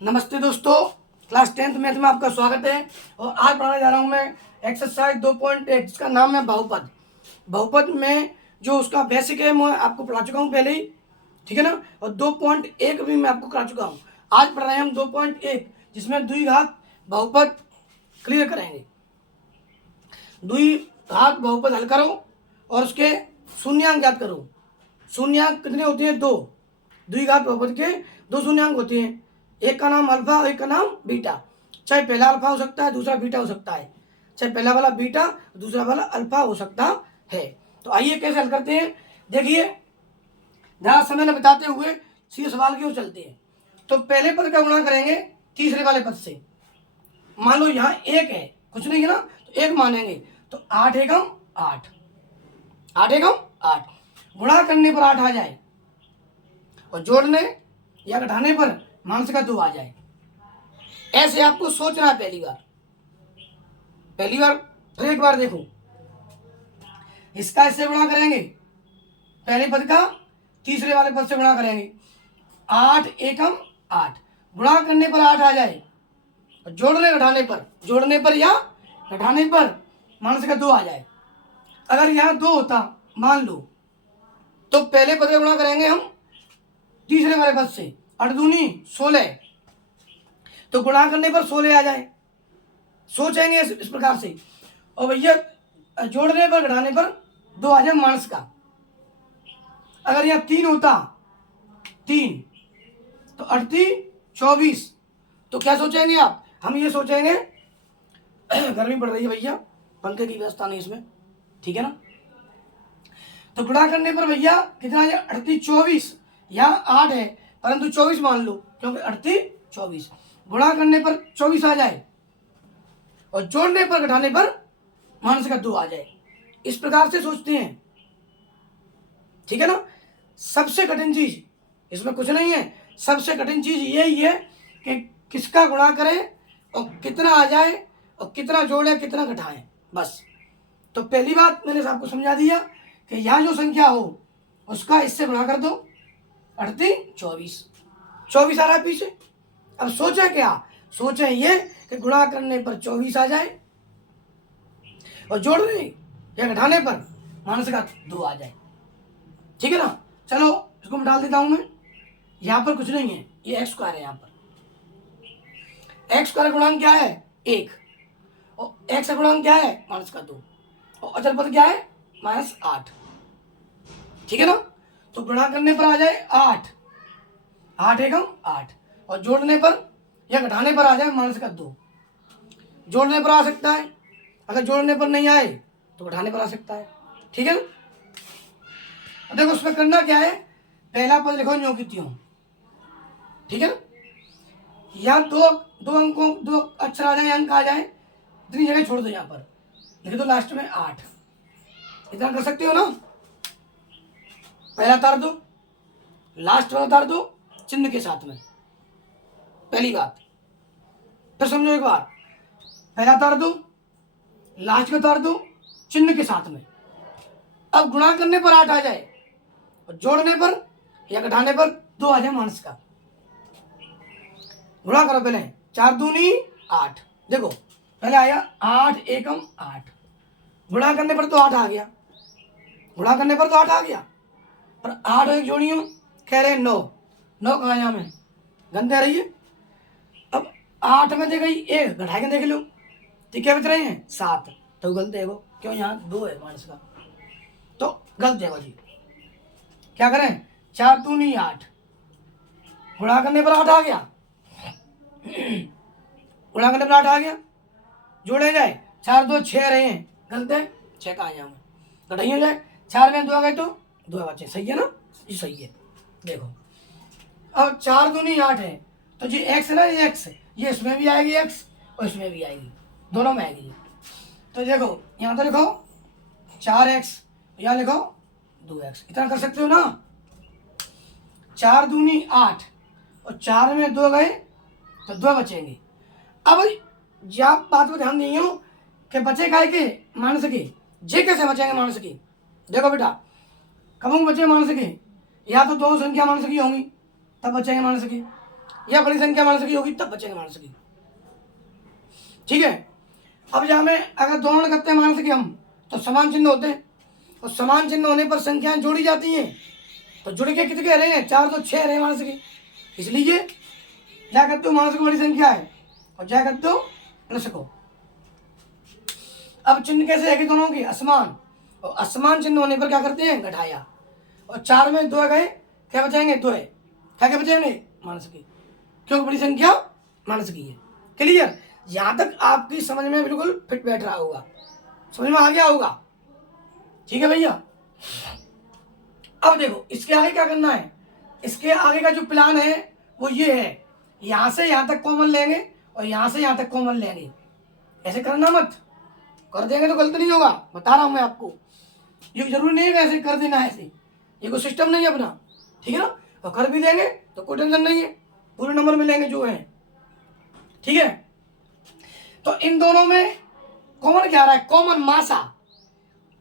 नमस्ते दोस्तों, class 10th math में आपका स्वागत है। और आज पढ़ाने जा रहा हूँ मैं एक्सरसाइज 2.1 जिसका नाम है बहुपद। बहुपद में जो उसका बेसिक है मैं आपको पढ़ा चुका हूँ पहले ही, ठीक है ना। और 2.1 भी मैं आपको करा चुका हूँ। आज पढ़ रहे हैं हम 2.1 जिसमें द्विघात बहुपद क्लियर करेंगे। द्विघात बहुपद हल करो और उसके शून्यांक ज्ञात करो। शून्यांक कितने होते हैं? दो। द्विघात बहुपद के दो शून्यांक होते हैं, एक का नाम अल्फा और एक का नाम बीटा। चाहे पहला अल्फा हो सकता है, दूसरा बीटा हो सकता है। चाहे पहला वाला बीटा, दूसरा वाला अल्फा हो सकता है। तो आइए कैसे हल करते हैं, देखिए। ज़्यादा समय न बिताते हुए सीधे सवाल की ओर चलते हैं। तो पहले पद का गुणा करेंगे तीसरे वाले पद से। मान लो यहाँ एक है, कुछ नहीं है ना, तो एक मानेंगे। तो 8 एकम 8, 8 एकम 8। गुणा करने पर 8 आ जाए और जोड़ने या घटाने पर मानस का 2 आ जाए। ऐसे आपको सोचना है पहली बार। फिर एक बार देखो, इसका इससे गुणा करेंगे, पहले पद का तीसरे वाले पद से गुणा करेंगे। 8 एकम 8, गुणा करने पर 8 आ जाए और जोड़ने पर या घटाने पर मानस का 2 आ जाए। अगर यहाँ 2 होता मान लो, तो पहले पद का गुणा करेंगे हम तीसरे वाले पद से। 8 दूनी 16, तो गुणा करने पर 16 आ जाए। सोचेंगे इस प्रकार से। और भैया जोड़ने पर घटाने पर 2 आ जाए मानस का। अगर यहाँ 3 होता, 3 तो 38 24, तो क्या सोचेंगे आप? हम ये सोचेंगे गर्मी पड़ रही है भैया, पंखे की व्यवस्था नहीं इसमें, ठीक है ना। तो गुणा करने पर भैया कितना आ जाए? 38 24। यहाँ 8 है परंतु 24 मान लो, क्योंकि 38 24। गुणा करने पर 24 आ जाए और जोड़ने पर घटाने पर मानस का 2 आ जाए। इस प्रकार से सोचते हैं, ठीक है ना। सबसे कठिन चीज इसमें कुछ नहीं है, सबसे कठिन चीज यही है कि किसका गुणा करें और कितना आ जाए और कितना जोड़े कितना घटाएं, बस। तो पहली बात मैंने आपको समझा दिया कि यहाँ जो संख्या हो उसका इससे गुणा कर दो। 38 24, 24 आ रहा है पीछे। अब सोचे क्या? सोचे ये कि गुणा करने पर 24 आ जाए और जोड़ने या घटाने पर मानस का 2 आ जाए, ठीक है ना। चलो इसको मैं डाल देता हूं मैं। यहाँ पर कुछ नहीं है, ये एक्स स्क्वायर है। यहाँ पर एक्स स्क्वायर गुणांक क्या है? 1। और एक्स का गुणांक क्या है? मानस का 2। और अचर पद क्या है? -8, ठीक है ना। तो गुणा करने पर आ जाए 8, 8 एकम 8। और जोड़ने पर या घटाने पर आ जाए मानस का 2। जोड़ने पर आ सकता है, अगर जोड़ने पर नहीं आए तो घटाने पर आ सकता है, ठीक है ना। देखो उसमें करना क्या है, पहला पद लिखो न्यों की त्यों, ठीक है ना। यहाँ दो अंकों, 2 अक्षर आ जाए, अंक आ जाए, इतनी जगह छोड़ दो। यहाँ पर लिख दो लास्ट में 8। इतना कर सकते हो ना। पहला तार दो, लास्ट वाला तार दो चिन्ह के साथ में, पहली बात। फिर समझो एक बार, पहला तार दो, लास्ट का तार दो चिन्ह के साथ में। अब गुणा करने पर 8 आ जाए और जोड़ने पर या घटाने पर 2 आ जाए मानस का। गुणा करो पहले, 4 दूनी 8। देखो पहले आया 8 एकम 8, गुणा करने पर तो 8 आ गया, गुणा करने पर तो 8 आ गया। पर 8 एक जोड़ियों कह रहे 9, 9 कहाँ यहाँ में गंदे रही है। अब 8 में देखो एक घटा के देख लो, तो क्या बच रहे हैं? 7। तो गलत है वो, क्यों? यहाँ 2 है मानस का, तो गलत है वो जी। क्या करें? 4 दूनी 8, गुणा करने पर 8 आ गया, गुणा करने पर 8 आ गया। जोड़े जाए 4 2 6 रहे हैं, गलत है, 6 कहाँ यहाँ में घटाइए जाए। 4 में 2 आ गए तो 2 बचे, सही है ना, ये सही है। देखो अब 4 दूनी 8 है, तो जी एक्स है ना, ये एक्स, ये इसमें भी आएगी एक्स और इसमें भी आएगी, दोनों में आएगी। तो देखो यहाँ तो लिखो 4x, यहाँ लिखो 2x, इतना कर सकते हो ना। 4 दूनी 8 और 4 में 2 गए तो 2 बचेंगे। अब आप बात को ध्यान दिए हो कि बचे काय के? मानस के। जे कैसे बचेंगे मानस की? देखो बेटा, कब बचे मानस के? या तो 2 संख्या मानस की होंगी तब बचेंगे मानस के, या बड़ी संख्या माइनस की होगी तब बचेंगे माइनस की। ठीक है, अब जहाँ में अगर दोनों करते हैं माइनस की हम तो समान चिन्ह होते हैं, और समान चिन्ह होने पर संख्याएं जोड़ी जाती हैं। तो जुड़ के कितने रहे हैं, 4 तो 6 रहे माइनस की, इसलिए क्या करते हो माइनस की बड़ी संख्या है और क्या करते हो प्लस को। अब चिन्ह कैसे है कि दोनों की असमान, और असमान चिन्ह होने पर क्या करते हैं घटाया, और 4 में 2 गए क्या बचाएंगे 2 है, क्या बचाएंगे माइनस की, क्योंकि बड़ी संख्या माइनस की है। क्लियर, यहां तक आपकी समझ में बिल्कुल फिट बैठ रहा होगा, समझ में आ गया होगा। ठीक है भैया, अब देखो इसके आगे क्या करना है, इसके आगे का जो प्लान है वो ये है, यहां से यहां तक कॉमन लेंगे और यहां से यहां तक कॉमन लेंगे। ऐसे करना मत, कर देंगे तो गलत नहीं होगा, बता रहा हूं मैं आपको। ये जरूरी नहीं है कि ऐसे कर देना है, ऐसे ये कोई सिस्टम नहीं है अपना, ठीक है ना। और कर भी देंगे तो कोई टेंशन नहीं है, पूरे नंबर मिलेंगे जो है। ठीक है, तो इन दोनों में कॉमन क्या रहा है, कॉमन मासा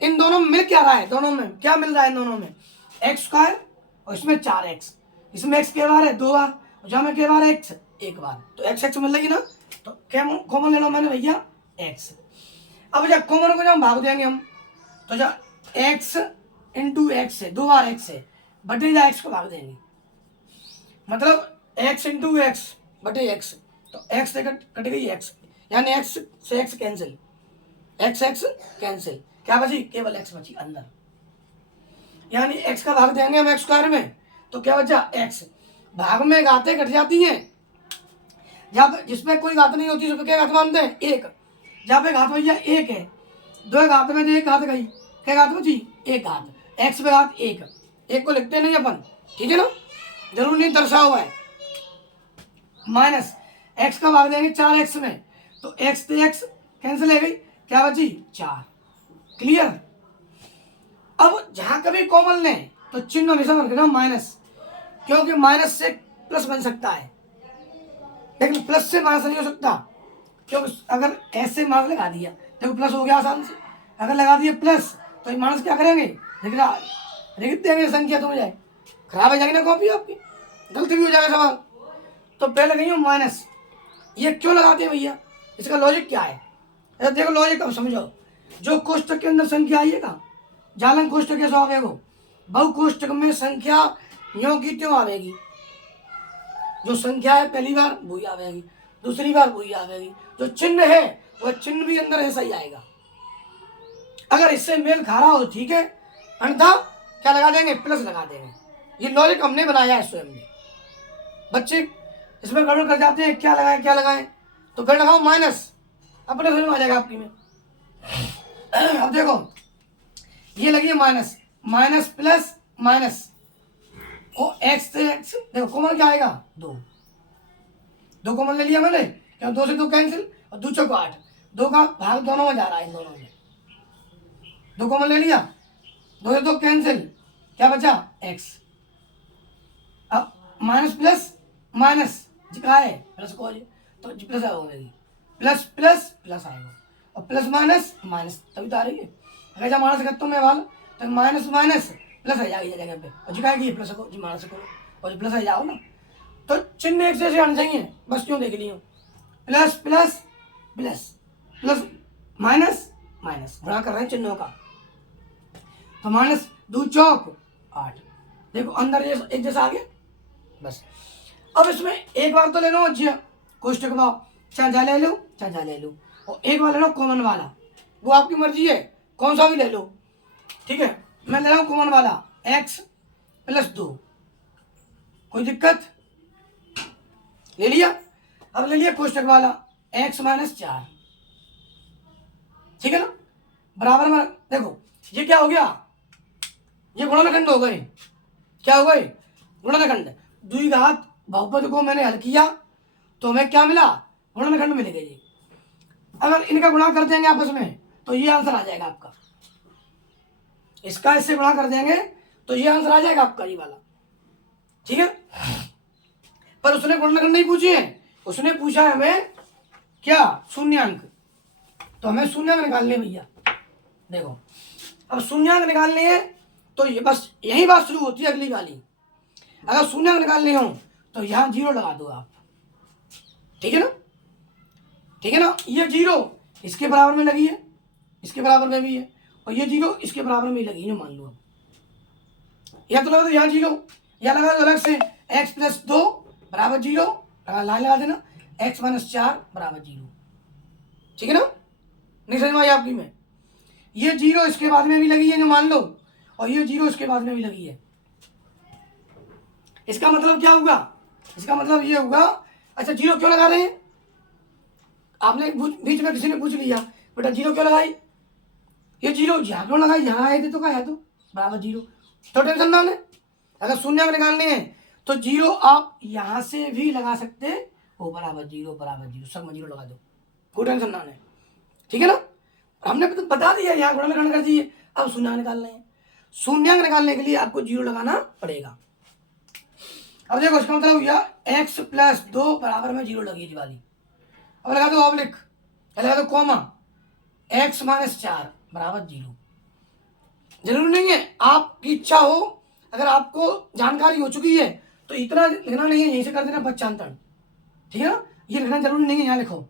इन दोनों में मिल क्या रहा है, दोनों में क्या मिल रहा है, इन दोनों में एक्स स्क्वायर और इसमें 4x, इसमें एक्स के बार है 2 बार और जहाँ में के बार है एक्स 1 बार, तो एक्स एक्स मिल रही ना, तो क्या कॉमन ले लो मैंने भैया एक्स। अब जब कॉमन को जब भाग देंगे हम, तो जब एक्स इंटू एक्स है 2 बार एक्स है बटे जा एक्स को भाग देंगे, मतलब एक्स इंटू एक्स बटे एक्स, तो एक्स से कट गई एक्स, यानी एक्स से x cancel, x x cancel, क्या बची केवल एक्स बची अंदर, यानी एक्स का भाग देंगे हम एक्स स्क्वायर में तो क्या बचा एक्स। भाग में घातें घट जाती हैं, जब जिसमें कोई घात नहीं होती उसमें क्या घात मानते हैं एक, जहाँ पे घात भैया एक है, 2 घात में एक घात गई, क्या घात बची एक घात, एक्स पे घात एक को लिखते नहीं अपन, ठीक है ना, जरूर नहीं दर्शा हुआ है। माइनस एक्स का भाग देंगे 4x में, तो एक्स से एक्स कैंसिल है गई, क्या बची 4। क्लियर, अब जहां कभी कॉमन लें तो चिन्ह हमेशा रखना माइनस, क्योंकि माइनस से प्लस बन सकता है लेकिन प्लस से माइनस नहीं हो सकता, क्योंकि अगर ऐसे माइनस लगा दिया देखो प्लस हो गया आसान से, अगर लगा दिया प्लस तो माइनस क्या करेंगे लिख देंगे, संख्या तो जाए खराब हो जाएगी ना कॉपी आपकी, गलती भी हो जाएगा सवाल। तो पहले कहीं माइनस, ये क्यों लगाते हैं भैया, इसका लॉजिक क्या है, देखो लॉजिक अब समझो। जो कोष्टक के अंदर संख्या आइएगा, जालन कोष्टक कैसा आवेगा, बहु कोष्टक में संख्या यों की त्यों आवेगी, जो संख्या है पहली बार वही आवेगी, दूसरी बार वही आवेगी, जो चिन्ह है वह चिन्ह भी अंदर ऐसा ही आएगा। अगर इससे मेल खा रहा हो ठीक है, अन्यथा क्या लगा देंगे प्लस लगा देंगे। ये लॉजिक हमने बनाया है स्वयं में, बच्चे इसमें गड़बड़ कर जाते हैं क्या लगाएं, तो फिर लगाओ माइनस, अपने समझ में आ जाएगा आपकी में। अब देखो ये लगी है माइनस, माइनस प्लस माइनस, और एक्स से एक्स देखो कॉमन क्या आएगा 2 कॉमन ले लिया मैंने, क्या 2 से 2 कैंसिल और 2 चौको 8, 2 का भाग दोनों में जा रहा है, इन दोनों में 2 कॉमन ले लिया, 2 से 2 कैंसिल, क्या बचा एक्स। अब माइनस प्लस माइनस कहा है प्लस को, तो प्लस होगी, प्लस प्लस प्लस आएगा, और प्लस माइनस माइनस तभी तो आ रही है। अगर जब माइनस करता हूँ मैं वाला तो माइनस माइनस प्लस आ जाएगी जगह पे, और जी कहेगी प्लस को जी माइनस करो और प्लस आ जाओ ना, तो चिन्ह एक जैसे आने चाहिए, बस क्यों देख लियो, plus plus plus plus minus minus गुणा कर रहे हैं चिन्हों का, तो माइनस 2 चौक 8, देखो अंदर ये एक जैसा आ गया बस। अब इसमें एक बार तो ले लो जी कोष्टक भाव, चाहे जा ले लो चाहे जा ले लो, और एक बार ले लो कॉमन वाला, वो आपकी मर्जी है कौन सा भी ले लो, ठीक है। मैं ले रहा हूँ कॉमन वाला x + 2, कोई दिक्कत, ले लिया। अब ले लिया कोष्टक वाला x - 4, ठीक है ना, बराबर में देखो ये क्या हो गया, ये गुणनखंड हो गए, क्या हो गए गुणनखंड। द्विघात बहुपद को मैंने हल किया तो हमें क्या मिला गुणनखंड मिलेगा जी। अगर इनका गुणा कर देंगे आपस में तो ये आंसर आ जाएगा आपका, इसका इससे गुणा कर देंगे तो ये आंसर आ जाएगा आपका ये वाला, ठीक है। पर उसने गुणनखंड नहीं पूछी है, उसने पूछा है हमें क्या शून्यांक, तो हमें शून्यांक निकालने भैया। देखो अब शून्यांक निकालने है तो ये बस यही बात शुरू होती है अगली वाली, अगर शून्यांक निकालने हो तो यहाँ 0 लगा दो आप, ठीक है ना, ठीक है ना। ये 0 इसके बराबर में लगी है, इसके बराबर में भी है, और ये 0 इसके बराबर में लगी है, मान लो। अब या तो लगा दो यहाँ 0, या लगा दो अलग से x + 2 बराबर 0, लाइन लगा देना, x - 4 बराबर 0। ठीक है ना, नहीं समझ में आई आपकी में? ये 0 इसके बाद में भी लगी है जो मान लो, और ये 0 इसके बाद में भी लगी है। इसका मतलब क्या होगा? इसका मतलब ये होगा, अच्छा 0 क्यों लगा रहे हैं? आपने बीच में किसी ने पूछ लिया बेटा 0 क्यों लगाई? ये 0 यहाँ क्यों लगाई? यहाँ आए थे तो क्या है, तो बराबर 0, तो टेंशन ना है। अगर शून्यंक निकालने हैं तो 0 आप यहाँ से भी लगा सकते हैं, वो बराबर 0 सब में 0 लगा दो, कोई टेंशन ना है। ठीक है ना, हमने तो बता दिया, यहाँ गुणा में गणना कर दिए, अब शून्यंक निकालने हैं। शून्यंक निकालने के लिए आपको 0 लगाना पड़ेगा। अब देखो इसका मतलब हुआ x + 2 बराबर में 0 लगी वाली। अब लगा दो ऑब्लिक, लगा दो कॉमा, x - 4 बराबर 0। जरूरी नहीं है आपकी इच्छा हो, अगर आपको जानकारी हो चुकी है तो इतना लिखना नहीं है, यहीं से कर देना पक्षांतर। ठीक है ना, ये लिखना जरूरी नहीं है, यहाँ लिखो।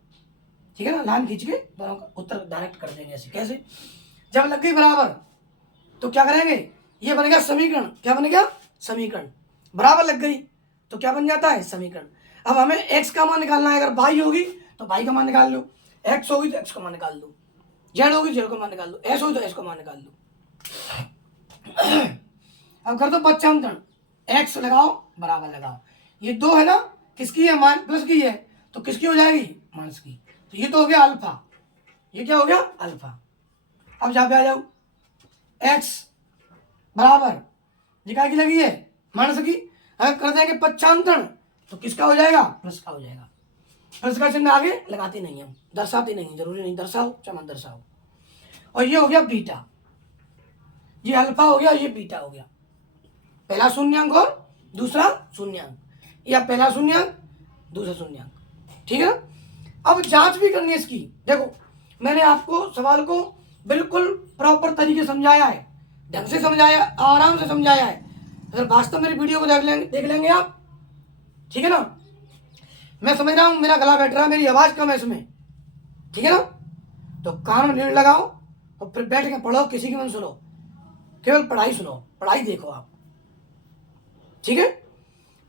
ठीक है ना, लाइन खींच के दोनों का उत्तर डायरेक्ट कर देंगे। ऐसे कैसे? जब लग गई बराबर तो क्या करेंगे, ये बन गया समीकरण। क्या बन गया? समीकरण। बराबर लग गई तो क्या बन जाता है? समीकरण। अब हमें x का मान निकालना है, अगर y होगी तो y का मान निकाल लो, x होगी तो x का मान निकाल लो, z होगी z का मान निकाल लो, s होगी तो s का मान निकाल लो। अब कर दो पक्षांतर, x लगाओ बराबर लगाओ, ये 2 है ना, किसकी है? प्लस की है, तो किसकी हो जाएगी? माइनस की। तो ये तो हो गया अल्फा, ये क्या हो गया? अल्फा। अब जहाँ पे आ जाओ, x बराबर ये क्या की लगी है? माइनस की। अगर कर देंगे पक्षांतर तो किसका हो जाएगा? प्लस का हो जाएगा। प्लस का चिन्ह आगे लगाते नहीं हम, दर्शाते नहीं, जरूरी नहीं दर्शाओ, चमन दर्शाओ। और ये हो गया बीटा, ये अल्फा हो गया, ये बीटा हो गया। पहला शून्यंक और दूसरा शून्यंक, या पहला शून्यंक दूसरा शून्यंक। ठीक है ना। अब जांच भी करनी है इसकी। देखो मैंने आपको सवाल को बिल्कुल प्रॉपर तरीके समझाया है, ढंग से समझाया, आराम से समझाया है। अगर वास्तव मेरी वीडियो को देख लेंगे आप, ठीक है ना, मैं समझ रहा हूँ मेरा गला बैठ रहा है, मेरी आवाज़ कम है इसमें, ठीक है ना, तो कान में लीड लगाओ और फिर बैठ के पढ़ो, किसी की मन सुनो, केवल पढ़ाई सुनो, पढ़ाई देखो आप। ठीक है,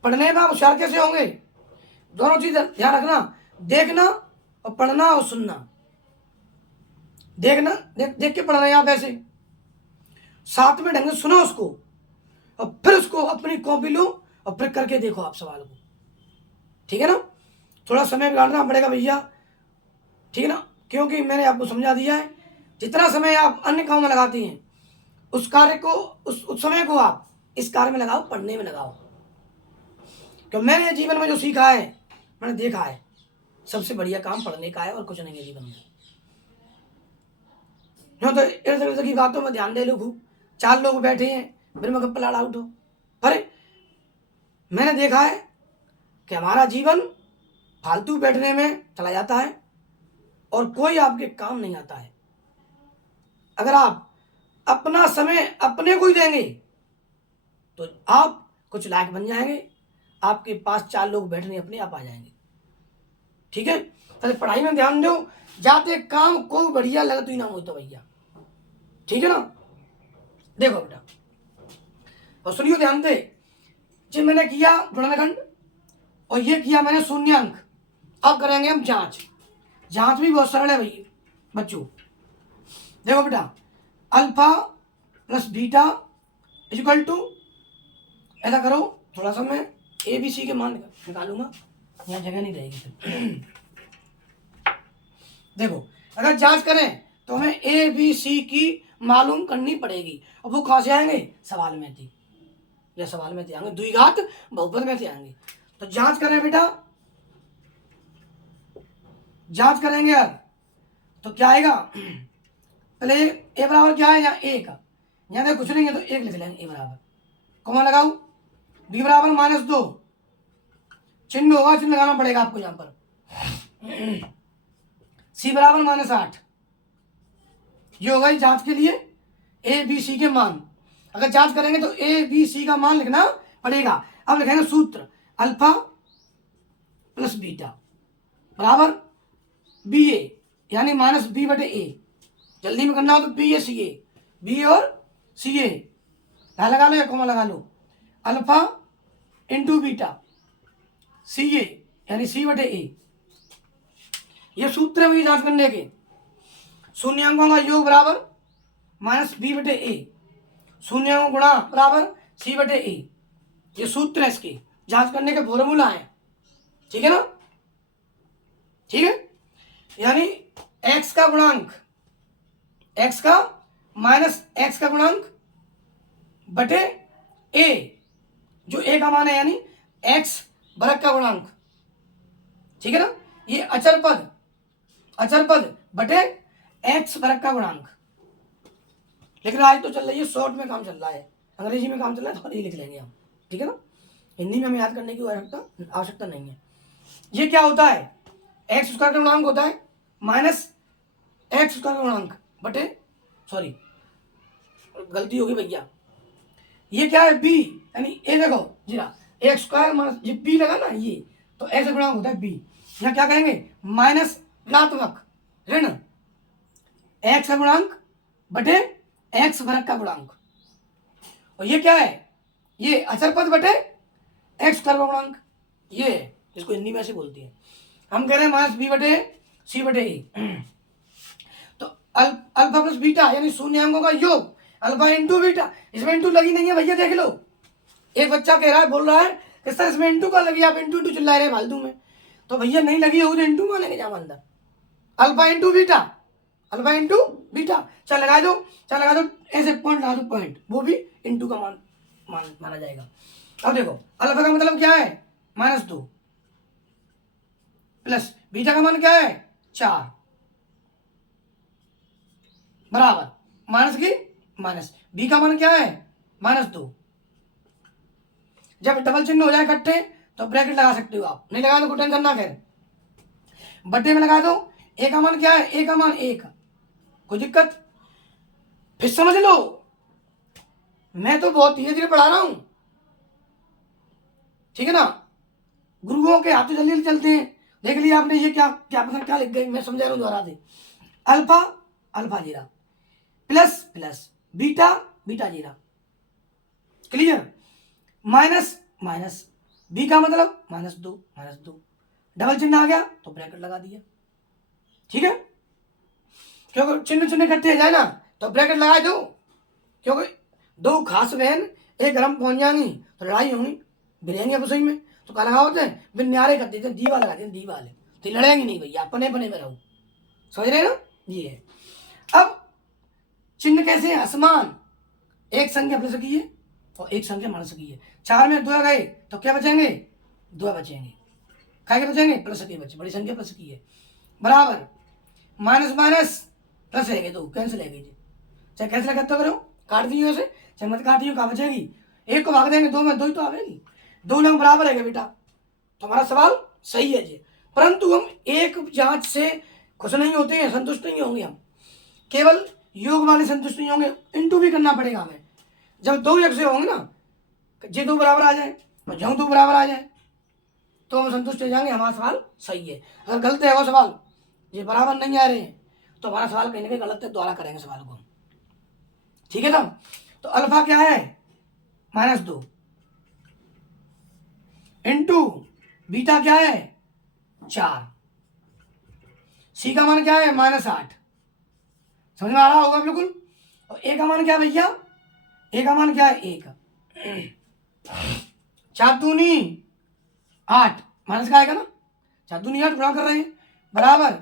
पढ़ने में आप होशियार कैसे होंगे? दोनों चीज ध्यान रखना, देखना और पढ़ना और सुनना। देखना, देख के पढ़ना है आप ऐसे, साथ में ढंग से सुनो उसको, और फिर उसको अपनी कॉपी लो और फिर करके देखो आप सवाल को। ठीक है ना, थोड़ा समय बिगाड़ना पड़ेगा भैया, ठीक है ना, क्योंकि मैंने आपको समझा दिया है। जितना समय आप अन्य काम में लगाते हैं, उस कार्य को, उस समय को आप इस कार्य में लगाओ, पढ़ने में लगाओ। क्योंकि मैंने जीवन में जो सीखा है, मैंने देखा है, सबसे बढ़िया काम पढ़ने का है और कुछ नहीं है जीवन में। तो इर्द गिर्द की बातों में ध्यान दे लो खूब। 4 लोग बैठे हैं, फिर मैं गप्पा लड़ा उठो। अरे मैंने देखा है कि हमारा जीवन फालतू बैठने में चला जाता है और कोई आपके काम नहीं आता है। अगर आप अपना समय अपने को ही देंगे तो आप कुछ लायक बन जाएंगे, आपके पास 4 लोग बैठने अपने आप आ जाएंगे। ठीक है, तो पढ़ाई में ध्यान दो, जाते काम को बढ़िया लगा तो ही ना हो तो भैया। ठीक है ना, देखो बेटा और सुनियो ध्यान दे, जो मैंने किया गुणनखंड और ये किया मैंने शून्यंक। अब करेंगे हम जांच। जांच भी बहुत सरल है भाई बच्चों। देखो बेटा, alpha plus beta equal to, ऐसा करो, थोड़ा सा मैं ABC के मान निकालूंगा, यहाँ जगह नहीं रहेगी फिर। देखो अगर जांच करें तो हमें ABC की मालूम करनी पड़ेगी, और वो कहाँ से आएंगे? सवाल में थी, या सवाल में थे आएंगे, द्विघात बहुपद में थे आएंगे। तो जांच करें बेटा, जांच करेंगे यार, तो क्या आएगा? पहले ए बराबर क्या है? यहाँ 1, यहाँ पे कुछ नहीं है तो 1 लिख लेंगे, ए बराबर, कॉमा लगाऊ, बी बराबर -2, चिन्ह होगा, चिन्ह लगाना पड़ेगा आपको यहाँ पर। सी बराबर -8, ये होगा जांच के लिए ABC के मान। अगर जांच करेंगे तो ABC का मान लिखना पड़ेगा। अब लिखेंगे सूत्र, अल्फा प्लस बीटा बराबर बी ए, यानी माइनस बी बटे ए। जल्दी में करना हो तो बी ए सी ए, बी ए और सी ए लगा लो या कॉमा लगा लो। अल्फा इंटू बीटा सी ए, यानी सी बटे ए। ये सूत्र है मुझे जांच करने के। शून्यांकों का योग बराबर माइनस बी बटे ए, शून्यांकों गुणा बराबर सी बटे ए। ये सूत्र है इसके जांच करने के, फॉर्मूला है। ठीक है ना, ठीक है। यानी x का गुणांक, x का माइनस x का गुणांक बटे a, जो a का मान है, यानी x वर्ग का गुणांक। ठीक है ना, ये अचर पद बटे x वर्ग का गुणांक। लेकिन आज तो चल रही है शॉर्ट में काम चल रहा है, अंग्रेजी में काम चल रहा है, तो ये लिख लेंगे हम। ठीक है ना, हिंदी में हमें याद करने की आवश्यकता नहीं है। ये क्या होता है, एक्स स्क्वायर का गुणांक होता है माइनस एक्स स्क्वायर का गुणांक बटे, सॉरी गलती होगी भैया, ये क्या है बी, यानी ए देखो जीरा, एक्स स्क्वायर माइनस ये बी लगा ना, ये तो एक्स का गुणांक होता है बी। यहाँ क्या कहेंगे, माइनस ऋणात्मक ऋण एक्स का गुणांक बटे एक्स वर्ग का गुणांक। और ये क्या है, ये अचर पद बटे एक्स स्क्वायर का गुणांक, ये है, इसको हिंदी में ऐसे बोलती है। हम कह रहे हैं माइनस बी बटे सी बटे ए। तो अल्फा प्लस बीटा यानी शून्यांकों का योग, अल्फा इंटू बीटा। इसमें इंटू लगी नहीं है भैया, देख लो। एक बच्चा कह रहा है, बोल रहा है कि सर इसमें इंटू का लगी, आप इंटू इंटू चिल्ला रहे फालतू में। तो भैया नहीं लगी हो तो इंटू मानेंगे जाम अंदर। Alpha into beta, alpha into beta, चल लगा दो, चल लगा दो, ऐसे पॉइंट लगा दो, पॉइंट, वो भी इंटू का माना जाएगा। अब देखो अल्फा का मतलब क्या है, -2, प्लस बीटा का मान क्या है 4, बराबर माइनस की माइनस, बी का मान क्या है -2। जब डबल चिन्ह हो जाए इकट्ठे तो ब्रैकेट लगा सकते हो आप, नहीं लगा तो कोई टेंशन ना, खैर बट्टे में लगा दो। ए का मान क्या है, ए का मान 1, कोई दिक्कत। फिर समझ लो, मैं तो बहुत धीरे धीरे पढ़ा रहा हूं, ठीक है ना, गुरुओं के हाथ जल्दी जल्दी चलते हैं। देख लिया आपने, ये क्या क्या पसंद क्या लिख गए, मैं समझा रहा हूँ दोबारा से। अल्फा अल्फा जीरा प्लस प्लस बीटा बीटा जीरा, क्लियर। माइनस माइनस, बी का मतलब -2, डबल चिन्ह आ गया तो ब्रैकेट लगा दिया, ठीक है। क्योंकि चिन्ह चिन्ह इकट्ठे जाए ना तो ब्रैकेट लगा दो, क्योंकि दो खास बहन एक गरम पहुंच जाएंगी तो लड़ाई होगी, बिरेंगे रसोई में, तो क्या लगा होते हैं, बिन न्यारे कर देते हैं, दीवा लगा देते हैं, दीवाल है तो लड़ेंगे नहीं भैया, अपने अपने में रहो, समझ रहे ना। ये है। अब चिन्ह कैसे है, असमान, एक संख्या प्लस की है और एक संख्या माइनस की है। 4 में 2 गए तो क्या बचेंगे, 2 बचेंगे, क्या बचेंगे, प्लस के बचे, बड़ी संख्या प्लस की है, बराबर माइनस माइनस प्लस रहेंगे, 2 कैंसिल है, चाहे कैंसिल करते करो, काट दिए ऐसे, चाहे मत काटिए, कहाँ बचेगी, एक को भाग देंगे 2 में, 2 ही तो आवेगी, 2 लोग बराबर है बेटा। तो हमारा सवाल सही है जी, परंतु हम एक जांच से खुश नहीं होते हैं, संतुष्ट नहीं होंगे हम, केवल योग वाले संतुष्ट नहीं होंगे, इंटू भी करना पड़ेगा हमें। जब 2 एक से होंगे ना, जे 2 बराबर आ जाए और जो 2 बराबर आ जाए तो हम संतुष्ट हो जाएंगे, हमारा सवाल सही है। अगर गलत है वो सवाल, ये बराबर नहीं आ रहे हैं, तो हमारा सवाल कहीं ना कहीं गलत है, दोबारा करेंगे सवाल को, ठीक है ना। तो अल्फा क्या है -2 इंटू बीटा क्या है 4, सी का मान क्या है -8, समझ में आ रहा होगा बिल्कुल। और ए का मान क्या है भैया, ए का मान क्या है 1, 4 दूनी 8, माइनस का आएगा ना, 4 दूनी 8 गुणा कर रहे हैं, बराबर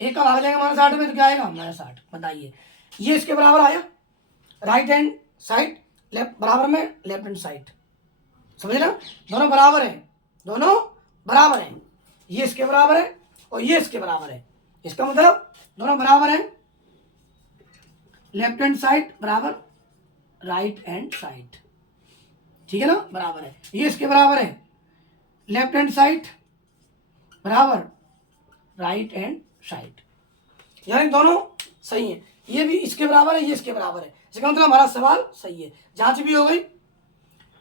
1 का भाग जाएगा -8 में तो क्या आएगा -8। बताइए ये इसके बराबर आया, राइट हैंड साइड लेफ्ट बराबर में लेफ्ट हैंड साइड, समझ ना, दोनों बराबर है, दोनों बराबर हैं, ये इसके बराबर है और ये इसके बराबर है, इसका मतलब दोनों बराबर हैं, लेफ्ट हैंड साइड बराबर राइट हैंड साइड, ठीक है ना, बराबर है, ये इसके बराबर है, लेफ्ट हैंड साइड बराबर राइट हैंड साइड, यानी दोनों सही है, ये भी इसके बराबर है, ये इसके बराबर है, इसका मतलब हमारा सवाल सही है, जांच भी हो गई।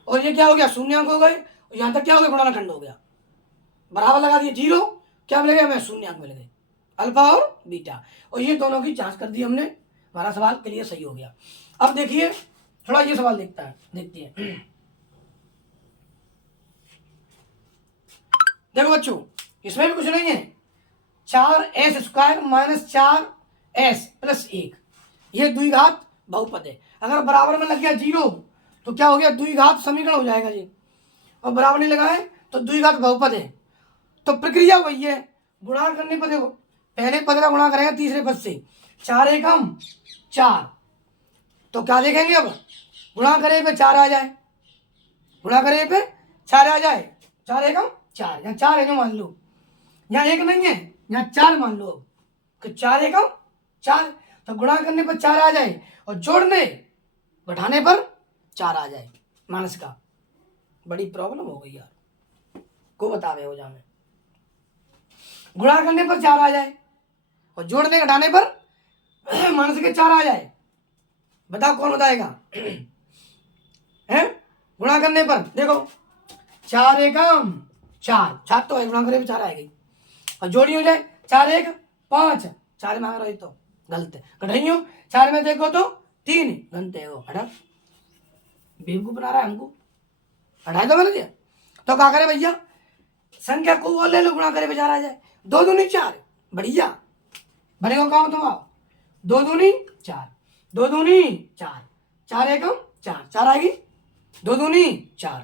और ये क्या हो गया, शून्यांक हो गए, यहाँ तक क्या हो गया, गुणनखंड हो गया, बराबर लगा दिए 0 क्या मिल गया, हमें शून्यंक मिल गए, अल्फा और बीटा, और ये दोनों की जांच कर दी हमने, हमारा सवाल क्लियर सही हो गया। अब देखिए थोड़ा ये सवाल देखते हैं। देखो बच्चों, इसमें भी कुछ नहीं है, 4s² माइनस 4s+1, ये द्विघात बहुपद है। अगर बराबर में लग गया 0 तो क्या हो गया, द्विघात समीकरण हो जाएगा जी, और बराबर नहीं लगा है तो द्विघात बहुपद है। तो प्रक्रिया वही है, गुणा करने पर देखो, पहले पद का गुणा करेंगे तीसरे पद से, 4 एकम 4, तो क्या देखेंगे अब, गुणा करे पे 4 आ जाए, गुणा करे पे 4 आ जाए, 4 एकम 4, यहाँ 4 है जो मान लो, यहाँ 1 नहीं है, यहाँ 4 मान लो, कि 4 एकम 4, तो गुणा करने पर 4 आ जाए, और जोड़ने घटाने पर 4 आ जाए, मानस का। बड़ी प्रॉब्लम हो गई यार, को बतावे हो जाने, गुणा करने पर 4 आ जाए और जोड़ने घटाने पर मानस के 4 आ जाए, बताओ कौन बताएगा। है, गुणा करने पर देखो 4 एकम 4, 4 तो है, गुणा करे 4 आएगी, और जोड़ी हो जाए 4 1 5, 4 मांग रहे तो गलत है, घटाइयो 4 में देखो तो 3, गलत है वो, हटा, बेवकूफ बना रहा है हमको, हटाए तो मैंने दिया। तो क्या करे भैया, संख्या को वो ले लो, गुणा करे 4 आ जाए, 2 दूनी 4, बढ़िया बनेगा काम तुम्हारा, 2 दूनी 4, 2 दूनी 4, 4 एकम 4, 4 आएगी, 2 दूनी 4,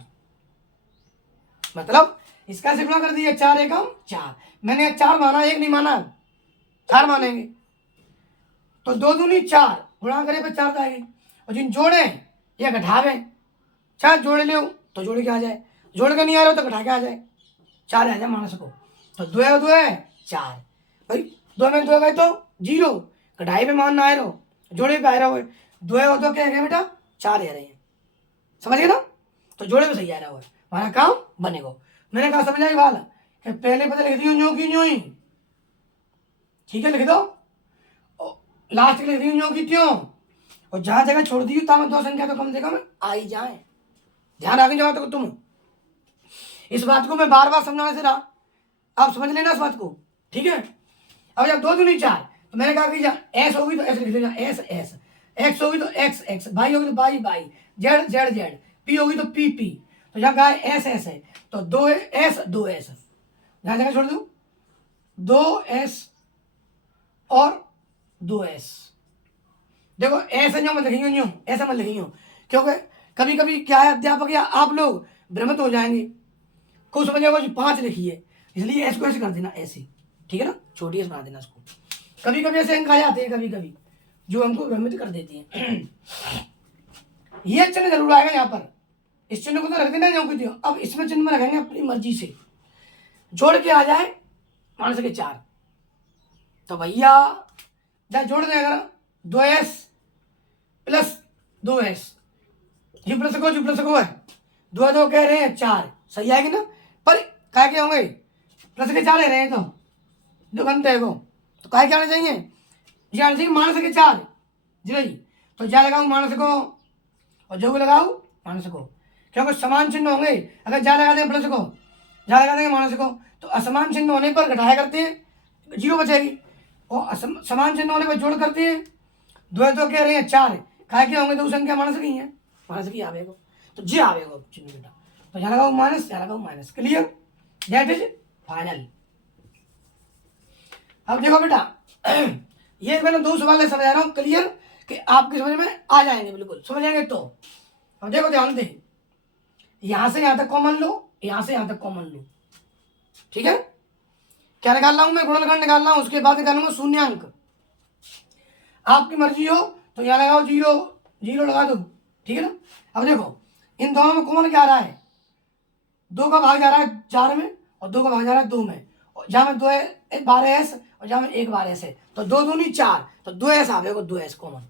मतलब इसका से गुणा कर दिया, 4 एकम 4, मैंने 4 माना, 1 नहीं माना, 4 मानेंगे, तो 2 दूनी 4, गुणा करे पर 4 आएगी, और जिन जोड़े या घटावे, 4 जोड़ लो तो जोड़ के आ जाए, जोड़ के नहीं आ रहा हो तो घटा के आ जाए, 4 आ जाए मानस को, तो 2 है 2 है 4, भाई 2 में 2 गए तो 0, घटाई पे मान ना आए रहो, जोड़े पे आ रहा हो, 2 है 2 क्या है बेटा, 4 आ रहे हैं, समझ गए ना, तो जोड़े पे सही आ रहा हो, हमारा काम बनेगा। मैंने कहा समझ आई बात, कि पहले पता लिख दियो न्यू की न्यू ही, ठीक है लिख दो, लास्ट के लिख दियो न्यू की त्यों, और जहां जगह छोड़ दी तब 2 संख्या तो कम से कम आ ही जाए, ध्यान रखें जाओ तो तुम, इस बात को मैं बार बार समझाने से रहा, आप समझ लेना इस बात को, ठीक है। अब जब 2 दूनी 4, तो मैंने कहा कि एस होगी तो एस लिख देना, एस एस, एक्स होगी तो एक्स एक्स, वाई होगी तो Y Y, Z Z Z, P होगी तो पी पी, तो यहाँ कहा एस एस है, तो 2s 2s, जहाँ जगह छोड़ दू 2s और 2s, देखो ऐसे जो मत लिखियो न्यू, ऐसा मत लिखियो, क्योंकि कभी कभी क्या है, अध्यापक या आप लोग भ्रमित हो जाएंगे, कुछ समझेगा 5 लिखिए, इसलिए एस को ऐसे कर देना, ऐसे, ठीक है ना, छोटी एस बना देना इसको, कभी कभी ऐसे अंक आ जाते हैं, कभी कभी जो हमको भ्रमित कर देती हैं। ये चिन्ह जरूर आएगा यहाँ पर, इस चिन्ह को तो रख देना जो कि अब इसमें चिन्ह में रखेंगे अपनी मर्जी से, जोड़ के आ जाए मान सके 4, तो भैया जब जोड़ दें अगर 2s + 2s, जी प्लस को है, 2 2 कह रहे हैं 4, सही आएगी ना, पर क्या क्या होंगे, प्लस के 4 ले रहे हैं तो जो घंटे है वो, तो क्या क्या आना चाहिए, जी आना चाहिए मानस के 4, जी भाई, तो जा लगाऊँ मानस को और जो भी लगाऊँ मानस को, क्योंकि समान चिन्ह होंगे, अगर जा लगा देंगे प्लस को, जा लगा देंगे मानस को, तो असमान चिन्ह होने पर घटाया करते हैं, 0 बचेगी, और समान चिन्ह होने पर जोड़ करते हैं, 2 2 कह रहे हैं 4, काय के होंगे, 2 संख्या मानस की है, मानस की आवेगा, तो जी आवेगा चिन्ह बेटा, तो यहाँ लगाओ माइनस, यहाँ लगाओ minus, clear, that is final. अब देखो बेटा, ये मैंने 2 सवाल समझा रहा हूँ क्लियर, कि आपकी समझ में आ जाएंगे, बिल्कुल समझ जाएंगे। तो अब देखो ध्यान दे, यहां से यहां तक कॉमन लो, यहां से यहां तक कॉमन लो, ठीक है, क्या निकाल रहा हूं मैं, गुणनखंड निकाल रहा हूं, उसके बाद निकालूंगा शून्यांक, आपकी मर्जी हो तो यहाँ लगाओ 0 0 लगा दो, ठीक है ना। अब देखो इन दोनों में कॉमन क्या आ रहा है, 2 का भाग जा रहा है 4 में, और 2 का भाग जा रहा है 2 में, और जहाँ में 2 है 12s, और जहाँ में 1 12s है, तो 2 दूनी 4, तो 2s आवेगा, 2s कॉमन,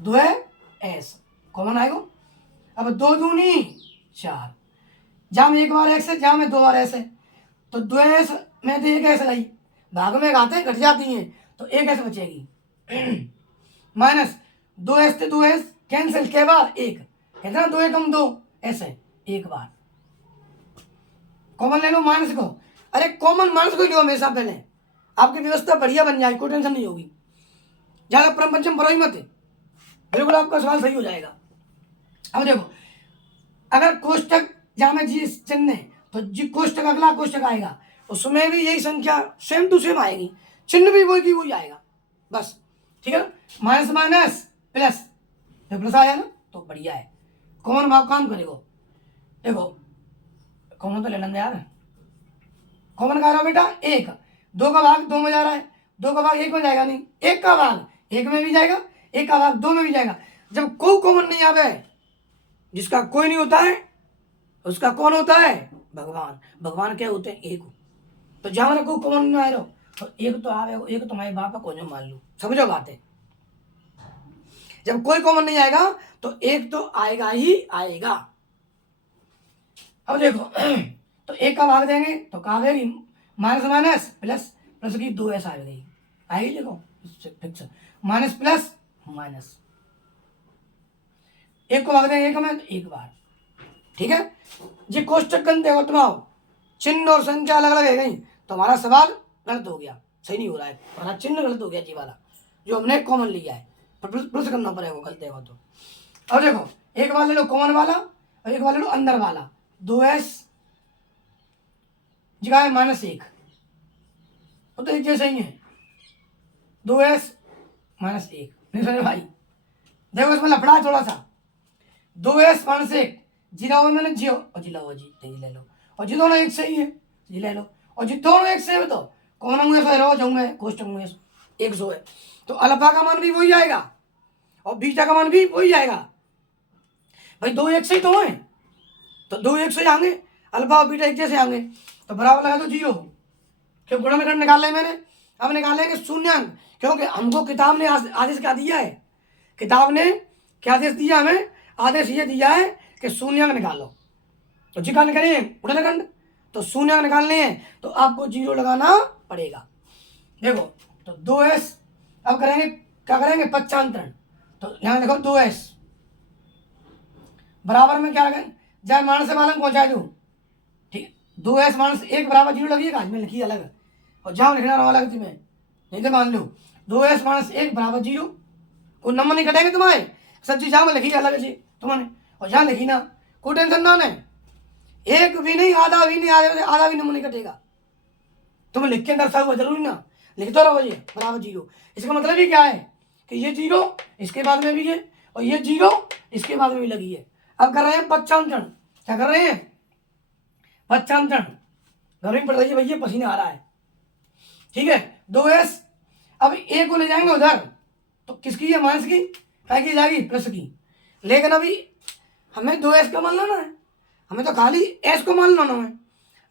2s कॉमन आएगा। अब 2 दूनी 4, जहाँ में 1 बार x है, जहाँ में 2 बार s है, तो 2s में तो 1 s लाई, भाग में घाते घट जाती हैं, तो 1 s बचेगी, माइनस 2s से 2s कैंसिल, के बार 1, कहते ना 2 एकम 2 s है, 1 बार कॉमन ले लो माइनस को। अरे कॉमन मानस को ही लो हमेशा, पहले आपकी व्यवस्था बढ़िया बन जाए, कोई टेंशन नहीं होगी। ज़्यादा परम पंचम पढ़ो ही मत, बिल्कुल आपका सवाल सही हो जाएगा। अब देखो, अगर कोष्टक जहाँ में जी चिन्ह है तो जी कोष्टक अगला कोष्टक आएगा, उसमें भी यही संख्या सेम टू सेम आएगी, चिन्ह भी वही की वही आएगा बस, ठीक है ना। माइनस माइनस प्लस, जब प्लस आया ना तो बढ़िया है, कौन भाग काम करेगा। देखो कौन तो ले लेंगे यार, कॉमन का रहा बेटा एक, दो का भाग दो में जा रहा है, दो का भाग एक में जाएगा नहीं, एक का भाग एक में भी जाएगा, एक का भाग दो में भी जाएगा। जब कोई कॉमन नहीं आवे, जिसका कोई नहीं होता है उसका कौन होता है, भगवान। भगवान क्या होते हैं, एक। तो जहां मेरा कोई कॉमन नहीं आ रहा तो एक तो आवे, एक तो तुम्हारे बाप का कौन मान लो, समझो बात है। जब कोई कॉमन नहीं आएगा तो एक तो आएगा ही आएगा। अब देखो तो एक का भाग देंगे तो कहा आएगी माइनस माइनस प्लस, प्लस की 2s आ गई, आएगी। देखो फिक्स माइनस प्लस माइनस, एक को भाग देंगे एक में तो एक बार, ठीक है जी। कोष्टक गण देखो तुम, चिन्ह और संख्या अलग अलग है गई तो हमारा सवाल गलत हो गया, सही नहीं हो रहा है, हमारा चिन्ह गलत हो गया जी वाला, जो हमने कॉमन लिया है, प्लस करना पड़ेगा गलत है वो तो। अब देखो एक बार ले लो कॉमन वाला और एक बार ले लो अंदर वाला, 2s जगह है -1, वो तो एक जैसे ही है, 2s -1, नहीं समझे भाई। देखो इसमें लफड़ा है थोड़ा सा, 2s -1 जीरा हुआ मैंने जियो और जिला हुआ जी, जी ले लो, और जी दोनों एक सही है जी ले लो, और जी दोनों एक से है तो कौन होंगे सो रहो जाऊंगा कोष्टक होंगे 100 है, तो अल्फा का मान भी वही आएगा और बीटा का मान भी वही आएगा। भाई दो एक से ही तो हैं, तो दो एक से आएंगे, अल्फा और बीटा एक जैसे आएंगे, तो बराबर लगा दो 0, क्यों गुणनखंड निकाल लिया मैंने। अब निकालेंगे शून्यांक, क्योंकि हमको किताब ने आदेश क्या दिया है, किताब ने क्या आदेश दिया हमें, आदेश ये दिया है कि शून्यांक निकालो, तो जी का निकालिए गुणनखंड, तो शून्यांक निकालने हैं तो आपको 0 लगाना पड़ेगा। देखो तो 2s, अब करेंगे क्या करेंगे पक्षांतरण, तो यहाँ देखो 2s बराबर में क्या लगाए, चाहे मानस से मालूम पहुंचा दूँ, ठीक, 2s -1 बराबर 0 लगी है, आज में लिखी अलग, और जहाँ लिखना रहा अलग तुम्हें, नहीं तो मान लो 2s -1 बराबर 0, वो नंबर नहीं कटेंगे तुम्हारे, सब चीज जहाँ में लिखी अलग जी तुम्हारे, और जहाँ लिखी ना कोई टेंशन ना है, एक भी नहीं आधा भी नहीं, आधा भी नंबर नहीं कटेगा, तुम लिख के दर्शा हुआ जरूरी ना, लिख दो रहो ये बराबर 0। इसका मतलब ही क्या है कि ये 0 इसके बाद में भी है और ये 0 इसके बाद में भी लगी है। अब कर रहे हैं पक्षांतरण, क्या कर रहे हैं पक्षांतरण, गर्मी पड़ रही है भैया पसीना आ रहा है, ठीक है 2s, अब a को ले जाएंगे उधर तो किसकी है माइनस की, क्या की जाएगी प्लस की, लेकिन अभी हमें 2s का मान लाना है, हमें तो खाली s को मान लाना है,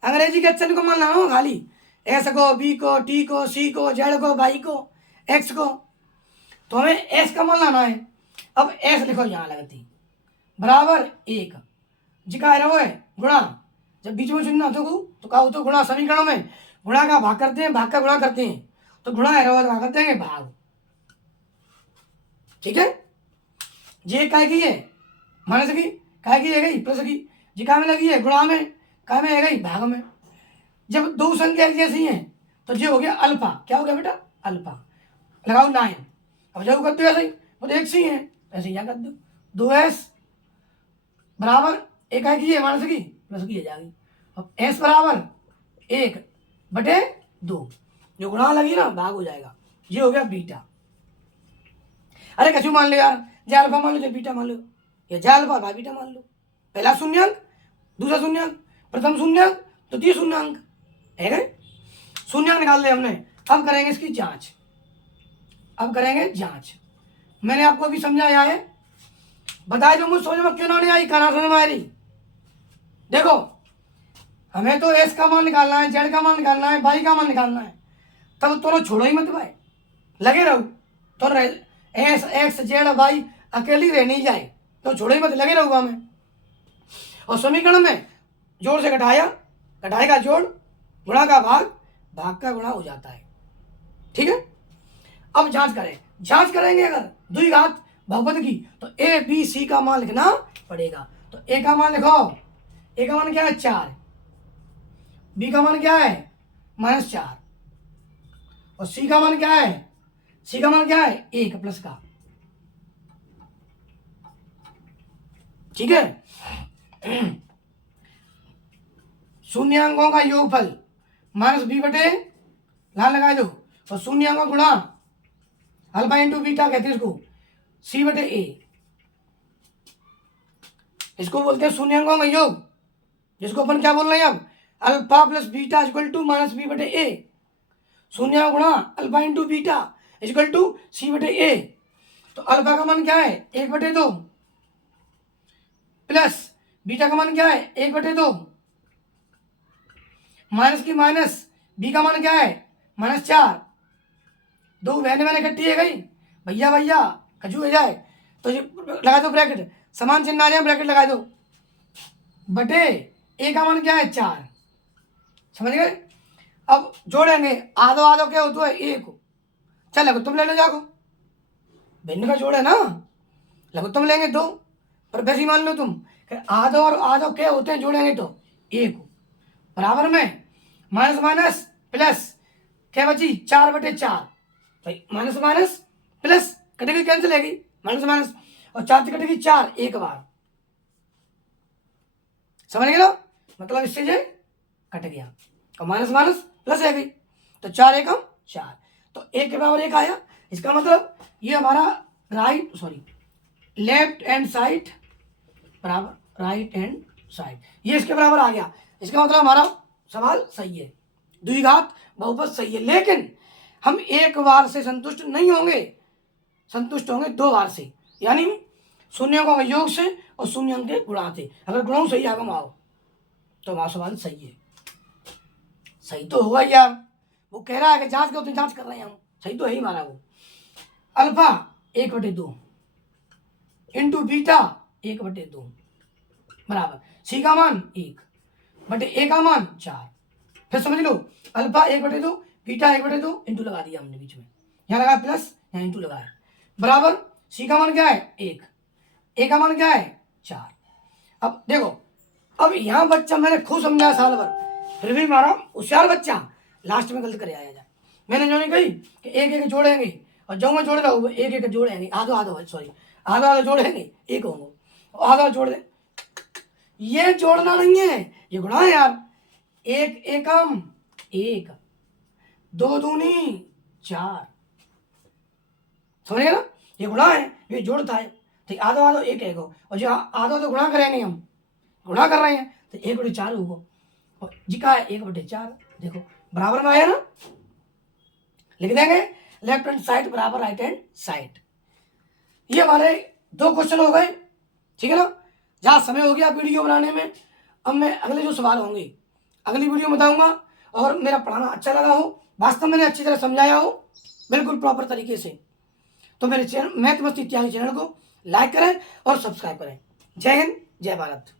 अंग्रेजी के अक्षर को मान लाना हो खाली, एस को बी को टी को सी को जेड को वाई को एक्स को, तो हमें एस का मान लाना है। अब एस लिखो यहाँ लगती बराबर 1 जी का है गुणा, जब बीच में चुनना तो क्या होता गुणा, समीकरणों में गुणा का भाग करते हैं, भाग का गुणा करते हैं, तो गुणा है भाग करते हैं भाग, ठीक है जी। काय की है माइनस की, काय की है गई प्लस की, जी का में लगी है गुणा में, काय में है गई भाग में। जब दो संख्या जैसी हैं तो ये हो गया अल्फा, क्या हो गया बेटा अल्फा, लगाओ 9, अब जब कर दो ऐसे ही वो तो एक सी है, ऐसे यहाँ कर दो 2s बराबर एक है की है माइनस की प्लस की है जाएगी, अब s बराबर 1/2, जो गुणा लगी ना भाग हो जाएगा, ये हो गया बीटा। अरे कछु मान लो यार, जय अल्फा मान लो जय बीटा मान लो, या जय अल्फा भाई बीटा मान लो, पहला शून्यंक दूसरा शून्यंक, प्रथम शून्यंक द्वितीय शून्यंक है गए, शून्यंक निकाल लिया हमने। अब करेंगे इसकी जांच, अब करेंगे जांच, मैंने आपको अभी समझाया है, बताए जो मुझे समझ में क्यों ना नहीं आई, कहना समझ में आ रही। देखो हमें तो एस का मान निकालना है, जेड का मान निकालना है, वाई का मान निकालना है, तब तो छोड़ो ही मत भाई, लगे रहो तो एस एक्स जेड वाई अकेली रह नहीं जाए, तो छोड़ो ही मत, लगे रहूंगा मैं। और समीकरण में जोड़ से घटाया, घटाए का जोड़, गुणा का भाग, भाग का गुणा हो जाता है, ठीक है। अब जांच करें, जांच करेंगे अगर द्विघात बहुपद की तो ए बी सी का मान लिखना पड़ेगा, तो ए का मान लिखो, ए का मान क्या है 4, बी का मान क्या है -4 और सी का मान क्या है, सी का मान क्या है 1 प्लस का, ठीक है। शून्यांकों का योगफल -b/, लाल लगाए दो, और शून्यांकों गुणा अल्फा इंटू बीटा कहते हैं इसको, c/a, इसको बोलते हैं शून्यांकों का योग, जिसको अपन क्या बोल रहे हैं अब, alpha plus beta equal to -b/a, शून्य गुणा alpha into beta equal to c/a। तो अल्फा का मान क्या है 1/2 प्लस बीटा का मान क्या है 1/2, माइनस की माइनस, बी का मान क्या है -4, दो बहने मैंने इकट्ठी है गई, भैया भैया खजू हो जाए तो ये लगा दो ब्रैकेट, समान चिन्ह आ जाए ब्रैकेट लगा दो, बटे ए का मान क्या है 4, समझ गए। अब जोड़ेंगे, आधो आधो क्या होता है 1, चल लघुत्तम ले लो जाको, भिन्न का जोड़ है ना, लघुत्तम लेंगे 2, पर वैसे ही मान लो तुम आधो और आधो क्या होते हैं जोड़ेंगे तो 1, बराबर में माइनस माइनस प्लस क्या बची 4/4, भाई माइनस माइनस प्लस कटेगी, कैंसिल है माइनस माइनस, और 4 से कटेगी 4 एक बार, समझ गए ना, मतलब इससे ये कट गया और माइनस माइनस प्लस है गई, तो 4 एकम 4, तो 1 के बराबर 1 आया, इसका मतलब ये हमारा लेफ्ट हैंड साइड बराबर राइट हैंड साइड, ये इसके बराबर आ गया, इसका मतलब हमारा सवाल सही है, द्विघात बहुपद सही है। लेकिन हम एक बार से संतुष्ट नहीं होंगे, संतुष्ट होंगे 2 बार से, यानी शून्यों का योग से और शून्यों के गुणा से, अगर गुणों सही आगम आओ तो हमारा सवाल सही है, सही तो होगा यार, वो कह रहा है कि जांच करो तो जांच कर रहे हैं हम, सही तो है ही हमारा वो, अल्फा 1/2 इंटू बीटा 1/2 बराबर सी का मान 1/a का मान 4, फिर समझ लो अल्फा 1/2 बीटा 1/2 इंटू लगा दिया हमने बीच में, यहाँ लगाया प्लस यहाँ इंटू लगाया, बराबर सी का मान क्या है 1, ए का मान क्या है 4। अब देखो, अब यहाँ बच्चा मैंने खूब समझाया साल भर, फिर भी हमारा होशियार बच्चा लास्ट में गलत करे आया जाए, मैंने जो नहीं कही कि एक एक जोड़ेंगे, और जो मैं जोड़ रहा हूँ एक एक जोड़ेंगे, आधो आधो सॉरी आधो आधो जोड़ेंगे एक होंगे, आधो जोड़ दे, ये जोड़ना नहीं है, ये गुणा है यार, 1 एकम 1, 2 दूनी 4, समझ गए ना, ये गुणा है, ये जोड़ता है, तो आधो आधो एक एक हो, और जो आधो तो गुणा करेंगे हम, गुणा कर रहे हैं तो 1/4 होगा, और जी का है 1/4, देखो बराबर में आया ना, लिख देंगे लेफ्ट हैंड साइड बराबर राइट हैंड साइड। ये हमारे 2 क्वेश्चन हो गए, ठीक है ना, जहाँ समय हो गया वीडियो बनाने में, अब मैं अगले जो सवाल होंगे अगली वीडियो में बताऊंगा, और मेरा पढ़ाना अच्छा लगा हो, वास्तव में मैंने अच्छी तरह समझाया हो बिल्कुल प्रॉपर तरीके से, तो मेरे चैनल मैथ मस्ती इत्यादि चैनल को लाइक करें और सब्सक्राइब करें। जय हिंद, जय भारत।